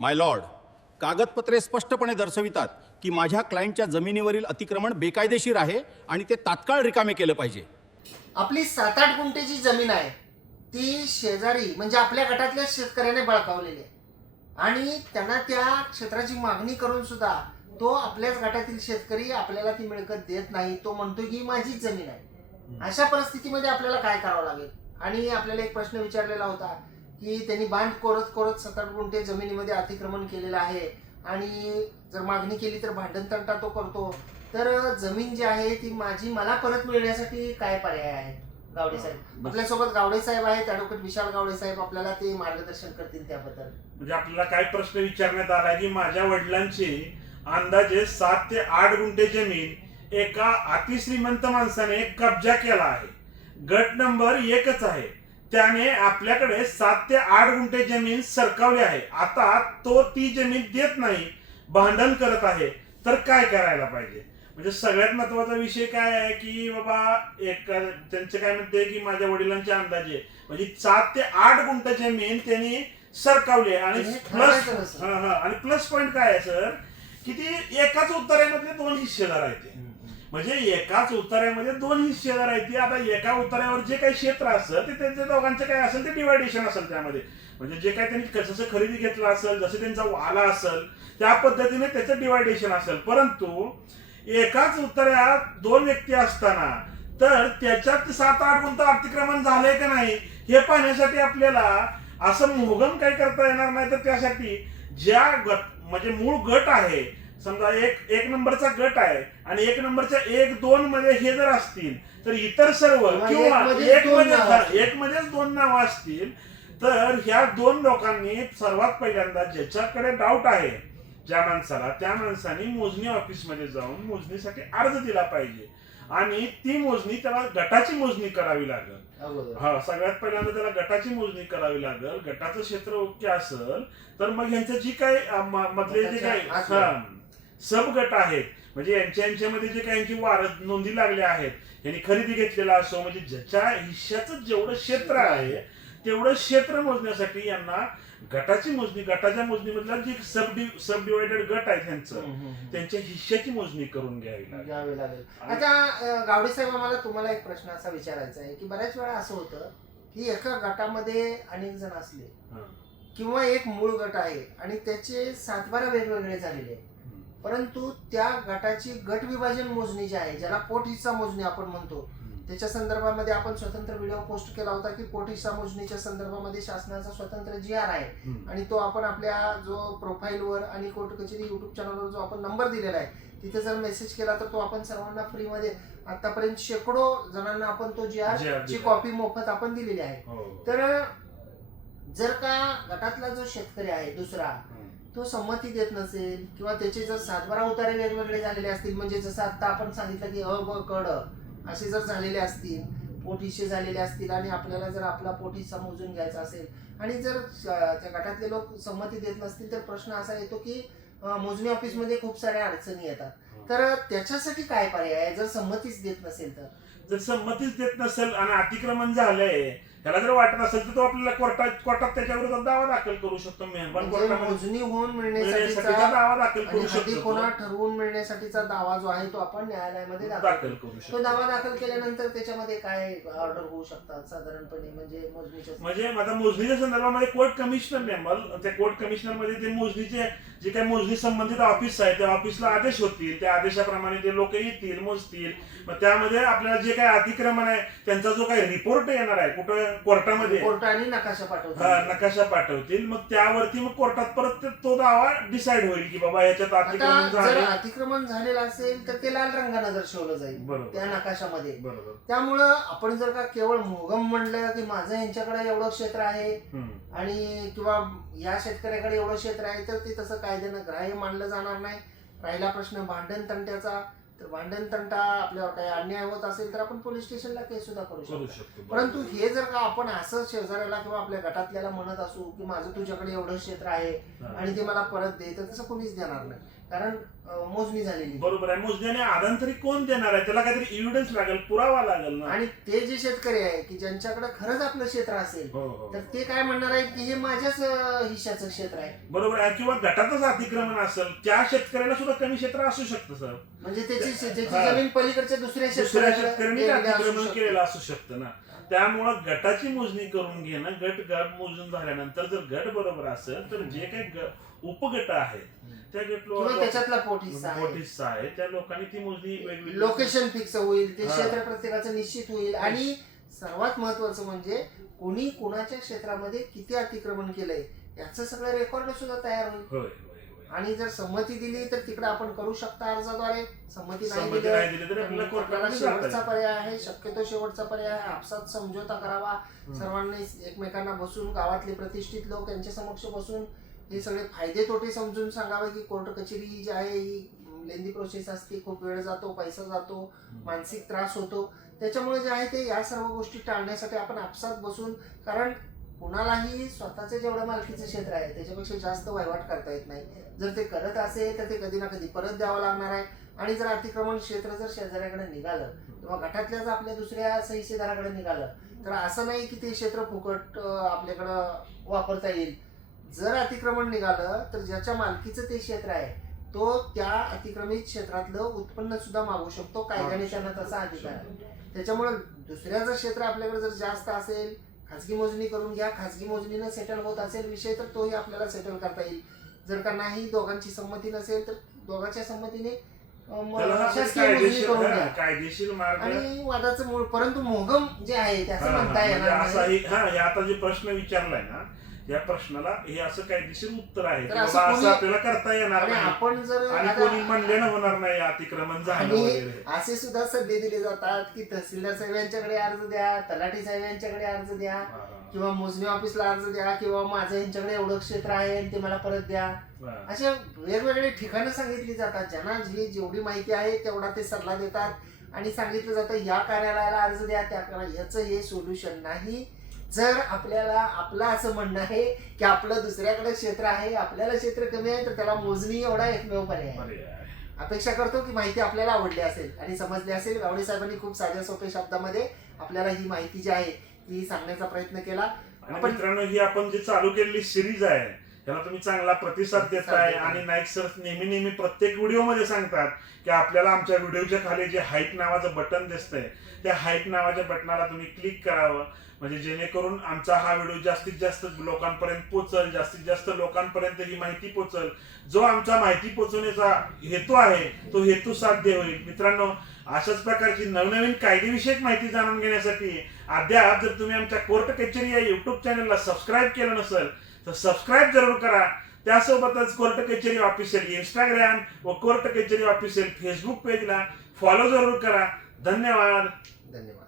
माय Lord कागदपत्रे स्पष्टपणे दर्शवितात की माझ्या क्लायंटच्या जमिनीवरील अतिक्रमण बेकायदेशीर आहे आणि ते तात्काळ रिकामे केलं पाहिजे. आपली सात आठ गुंठेची जमीन आहे ती शेजारी म्हणजे आपल्या गटातल्या शेतकऱ्याने बळकावलेली आहे. आणि त्यांना त्या क्षेत्राची मागणी करून सुद्धा तो आपल्याच गटातील शेतकरी आपल्याला ती मिळकत देत नाही तो म्हणतो की माझीच जमीन आहे. अशा परिस्थितीमध्ये आपल्याला काय करावं लागेल? आणि आपल्याला एक प्रश्न विचारलेला होता की त्यांनी बांध कोरत कोरत सात आठ गुंठे जमिनीमध्ये अतिक्रमण केलेलं आहे. आणि जर मागणी केली तर भांडण तंटा तो करतो. तर जमीन जी आहे ती माझी मला परत मिळण्यासाठी काय पर्याय आहे? गावडे साहेब. आपल्यासोबत गावडे साहेब आहेत ॲडव्होकेट विशाल गावडे साहेब आपल्याला ते मार्गदर्शन करतील त्याबद्दल. म्हणजे आपल्याला काय प्रश्न विचारण्यात आला की माझ्या वडिलांची अंदाजे सात ते आठ गुंठे जमीन एका अतिश्रीमंत माणसाने कब्जा केला आहे. गट नंबर एकच आहे. त्याने आपल्याकडे सात ते आठ गुंठे जमीन सरकावली आहे. आता तो ती जमीन देत नाही भांडण करत आहे. तर काय करायला पाहिजे? म्हणजे सगळ्यात महत्त्वाचा विषय काय आहे की बाबा एक त्यांचे काय म्हणते की माझ्या वडिलांच्या अंदाजे म्हणजे सात ते आठ गुंठ जमीन त्यांनी सरकावली आहे. आणि प्लस? हा हा. आणि प्लस पॉईंट काय आहे सर? की ती एकाच उत्तरामधले दोन हिस्सेदार आहेत. म्हणजे एकाच उतार्यामध्ये दोन हिस्सेदार आहेत ती. आता एका उतार्यावर जे काही क्षेत्र असेल ते त्यांच्या दोघांचं काय असेल ते डिवायडेशन असेल त्यामध्ये. म्हणजे जे काय त्यांनी जसं खरेदी घेतलं असेल जसं त्यांचा वाला असेल त्या पद्धतीने त्याचं डिवायडेशन असेल. परंतु एकाच उतार्यात दोन व्यक्ती असताना तर त्याच्यात सात आठ गुंत अतिक्रमण झालंय का नाही हे पाहण्यासाठी आपल्याला असं मोहगम काही करता येणार नाही. तर त्यासाठी ज्या गट म्हणजे मूळ गट आहे समजा एक एक नंबरचा गट आहे आणि एक नंबरच्या एक दोन मध्ये हे जर असतील तर इतर सर्व किंवा एक मध्ये. एक मध्येच दोन नावं असतील तर ह्या दोन लोकांनी सर्वात पहिल्यांदा ज्याच्याकडे डाऊट आहे ज्या माणसाला त्या माणसाने मोजणी ऑफिसमध्ये जाऊन मोजणीसाठी अर्ज दिला पाहिजे. आणि ती मोजणी त्याला गटाची मोजणी करावी लागेल. हा सगळ्यात पहिल्यांदा त्याला गटाची मोजणी करावी लागेल. गटाचं क्षेत्र ओके असेल तर मग यांचं जी म- मधले जे काही गटाच्या आत हा, सब गट आहेत. म्हणजे यांच्या यांच्यामध्ये जे काही यांची वार नोंदी लागल्या आहेत यांनी खरेदी घेतलेला असो म्हणजे ज्याच्या हिश्श्याचं जेवढं क्षेत्र आहे तेवढं क्षेत्र मोजण्यासाठी यांना गटाची मोजणी गटाच्या मोजणीमधला जी सब सब डिवायडेड गट आहे त्यांचं त्यांच्या हिश्श्याची मोजणी करून घ्यावी घ्यावे लागेल. आता गावडे साहेब आम्हाला तुम्हाला एक प्रश्न असा विचारायचा आहे की बऱ्याच वेळा असं होतं की एका गटामध्ये अनेक जण असले. किंवा एक मूळ गट आहे आणि त्याचे सातबारा वेगवेगळे झालेले आहेत. परंतु त्या गटाची गट विभाजन मोजणी जी आहे ज्याला पोट हिस्सा मोजणी आपण म्हणतो त्याच्या संदर्भामध्ये आपण स्वतंत्र व्हिडिओ पोस्ट केला होता की पोट हिस्सा मोजणीच्या संदर्भामध्ये शासनाचा स्वतंत्र जी आर आहे. आणि तो आपण आपल्या जो प्रोफाईलवर आणि कोर्ट कचेरी युट्यूब चॅनलवर जो आपण नंबर दिलेला आहे तिथे जर मेसेज केला तर तो आपण सर्वांना फ्रीमध्ये आतापर्यंत शेकडो जणांना आपण तो जी आर ची. कॉपी मोफत आपण दिलेली आहे हो. तर जर का गटातला जो शेतकरी आहे दुसरा. तो संमती देत नसेल किंवा त्याचे जर सातबारा उतारे वेगवेगळे झालेले असतील म्हणजे जसं आत्ता आपण सांगितलं की अ ब कड असे जर झालेले असतील पोटीशे झालेले असतील आणि आपल्याला जर आपला पोटी समजून घ्यायचा असेल आणि जर त्या गटातले लोक संमती देत नसतील तर प्रश्न असा येतो की मोजणी ऑफिसमध्ये खूप साऱ्या अडचणी येतात. तर त्याच्यासाठी काय पर्याय आहे? जर संमतीच देत नसेल तर. जर संमतीच देत नसेल आणि अतिक्रमण झालंय त्याला जर वाटत असेल तर तो आपल्याला कोर्टात कोर्टात त्याच्या विरोधात दावा दाखल करू शकतो मेहरबान म्हणजे कोर्टामध्ये. मोजणी होऊन मिळण्यासाठीचा मिळण्यासाठीचा दावा दाखल आणि करू शकतो कोणा. ठरवून मिळण्यासाठीचा दावा जो आहे तो आपण न्यायालयामध्ये दाखल दाखल करू. करू तो शकतो. दावा दाखल केल्यानंतर त्याच्यामध्ये काय ऑर्डर होऊ शकतात साधारणपणे? म्हणजे मोजणीच्या म्हणजे आता मोजणीच्या संदर्भामध्ये कोर्ट कमिशनर नेमल त्या कोर्ट कमिशनरमध्ये ते मोजणीचे जे काही मोजणी संबंधित ऑफिस आहे त्या ऑफिसला आदेश होतील. त्या आदेशाप्रमाणे ते लोक येतील मोजतील. मग त्यामध्ये आपल्याला जे काही अतिक्रमण आहे त्यांचा जो काही रिपोर्ट येणार आहे कुठं कोर्टामध्ये. कोर्ट आणि नकाशा हा, पाठवतात नकाशा पाठवतील. मग त्यावरती मग कोर्टात परत ते- दावा डिसाईड होईल की बाबा याच्यात अतिक्रमण झाले अतिक्रमण झालेलं असेल तर ते लाल रंगाने दर्शवलं जाईल. त्या नकाशामध्ये. बरोबर. त्यामुळं आपण जर का केवळ मोगम म्हणलं की माझं यांच्याकडे एवढं क्षेत्र आहे. आणि किंवा या शेतकऱ्याकडे एवढं क्षेत्र आहे तर ते तसं कायद्यानं ग्राह्य मानलं जाणार नाही. राहिला प्रश्न भांडण तंट्याचा. तर भांडण तंटा आपल्यावर काही अन्याय होत असेल तर आपण पोलीस स्टेशनला केस सुद्धा करू करू शकतो. शकतो परंतु हे जर का आपण असं शेजाऱ्याला किंवा आपल्या गटातल्याला म्हणत असू की माझं तुझ्याकडे एवढं क्षेत्र आहे हा. आणि ते मला परत दे तर तसं कोणीच देणार नाही. कारण मोजणी झालेली. बरोबर आहे. मोजण्याने आदान तरी कोण देणार आहे? त्याला काहीतरी एव्हिडन्स लागेल पुरावा लागेल ना. आणि ते जे शेतकरी आहे की ज्यांच्याकडे खरंच आपलं क्षेत्र असेल हो हो तर ते काय म्हणणार आहेत की हे माझ्याच अं, हिश्श्याचं क्षेत्र आहे? बरोबर आहे. किंवा गटातच अतिक्रमण असेल त्या शेतकऱ्याला सुद्धा कमी क्षेत्र असू शकतं सर. म्हणजे त्याची त्याची हा. जमीन पलीकडच्या दुसऱ्या दुसऱ्या शेतकऱ्यांनी असू अतिक्रमण शकते. केलेलं असू शकतं ना. त्यामुळं गटाची मोजणी करून घेणं गट गट मोजून झाल्यानंतर जर गट बरोबर असेल तर जे काही ग- उपगट आहेत. त्या गट किंवा त्याच्यातला पोट हिस्सा आहे. नोटीस आहे. त्या लोकांनी ती मोजणी वेगवेगळी लोकेशन फिक्स होईल ते हा. क्षेत्र प्रत्येकाचं निश्चित होईल. आणि सर्वात महत्वाचं म्हणजे कोणी कोणाच्या क्षेत्रामध्ये किती अतिक्रमण केलंय याचं सगळं रेकॉर्ड सुद्धा तयार होईल. होय होय होय. आणि जर संमती दिली तर तिकडे आपण करू शकता अर्जाद्वारे. संमती नाही संमती दिली नाही दिली तर आपल्याला आपल्याला कोर्टामध्ये जाता शेवटचा येईल. पर्याय आहे शक्यतो शेवटचा पर्याय आहे. आपसात समझोता करावा. सर्वांनी एकमेकांना बसून गावातले प्रतिष्ठित लोक यांच्या समक्ष बसून हे सगळे फायदे तोटे समजून सांगावे की कोर्ट कचेरी जी आहे ही लेंदी प्रोसेस असते खूप वेळ जातो पैसा जातो मानसिक त्रास होतो. त्याच्यामुळे जे आहे ते या सर्व गोष्टी टाळण्यासाठी आपण आपसात बसून कारण कुणालाही स्वतःचे जेवढं मालकीचं क्षेत्र आहे त्याच्यापेक्षा जास्त वहिवाट करता येत नाही. जर ते करत असेल तर ते कधी ना कधी परत द्यावं लागणार आहे. आणि जर अतिक्रमण क्षेत्र जर शेजाऱ्याकडे निघालं किंवा गटातल्याच आपल्या दुसऱ्या सहिशेदाराकडे निघालं तर असं नाही की ते क्षेत्र फुकट आपल्याकडं वापरता येईल. जर अतिक्रमण निघालं तर ज्याच्या मालकीचं ते क्षेत्र आहे तो त्या अतिक्रमित क्षेत्रातलं उत्पन्न सुद्धा मागू शकतो कायद्याने त्यांना तसा अधिकार आहे. त्याच्यामुळे दुसऱ्याचं क्षेत्र आपल्याकडे जर जास्त असेल खाजगी मोजणी करून घ्या खाजगी मोजणीनं सेटल होत असेल विषय तर तोही आपल्याला सेटल करता येईल. जर का नाही दोघांची संमती नसेल तर दोघांच्या संमतीने शासकीय मोजणी करून घ्या. आणि वादाचं मूळ परंतु मोहगम जे आहे ते असं हा, म्हणता म्हणजे येणार हे आता जे प्रश्न विचारलाय ना या प्रश्नाला हे असं कायदेशीर उत्तर आहे. तर असं बाबा असं कोणी- आपल्याला करता येणार आणि नाही. आपण जर आणि आता- कोणी म्हणलेलं होणार नाही अतिक्रमण झालं आणि वगैरे. असे सुद्धा सल्ले दिले जातात की तहसीलदार साहेब यांच्याकडे अर्ज द्या तलाठी साहेब यांच्याकडे अर्ज द्या हा, किंवा मोजणी ऑफिसला अर्ज द्या किंवा माझं यांच्याकडे एवढं क्षेत्र आहे आणि ते मला परत द्या. हा. अशा वेगवेगळे ठिकाणं सांगितली जातात. ज्यांना जी जेवढी माहिती आहे तेवढा ते सल्ला देतात. आणि सांगितलं जातं या कार्यालयाला अर्ज द्या त्या कार्या- याचं हे सोल्युशन नाही. जर आपल्याला आपलं असं म्हणणं आहे की आपलं दुसऱ्याकडे क्षेत्र आहे आपल्याला क्षेत्र कमी आहे तर त्याला मोजणी एवढा एकमेव पर्याय. अपेक्षा करतो की माहिती आपल्याला आवडली असेल आणि समजली असेल गावडे साहेबांनी खूप साध्या सोप्या शब्दामध्ये आपल्याला ही माहिती जी आहे ती सांगण्याचा प्रयत्न केला आपण- मित्रांनो ही आपण जी चालू केलेली सिरीज आहे त्याला तुम्ही चांगला प्रतिसाद देताय. आणि नाईक सर नेहमी नेहमी प्रत्येक व्हिडिओमध्ये सांगतात की आपल्याला आमच्या व्हिडिओच्या खाली जे हाईट नावाचं बटन दिसतंय त्या हाईट नावाच्या बटनाला तुम्ही क्लिक करावं. म्हणजे जेणेकरून आमचा हा व्हिडिओ जास्तीत जास्त लोकांपर्यंत पोचल जास्तीत जास्त लोकांपर्यंत ही माहिती पोचल जो आमचा माहिती पोचवण्याचा हेतू आहे तो हेतू साध्य होईल. मित्रांनो अशाच प्रकारची नवनवीन कायदेविषयक माहिती जाणून घेण्यासाठी अद्याप जर तुम्ही आमच्या कोर्ट कचेरी या युट्यूब चॅनलला सबस्क्राईब केलं नसेल तर सबस्क्राईब जरूर करा. त्यासोबतच कोर्ट कचेरी ऑफिशियल इंस्टाग्राम व कोर्ट कचेरी ऑफिशियल फेसबुक पेजला फॉलो जरूर करा. धन्यवाद. धन्यवाद.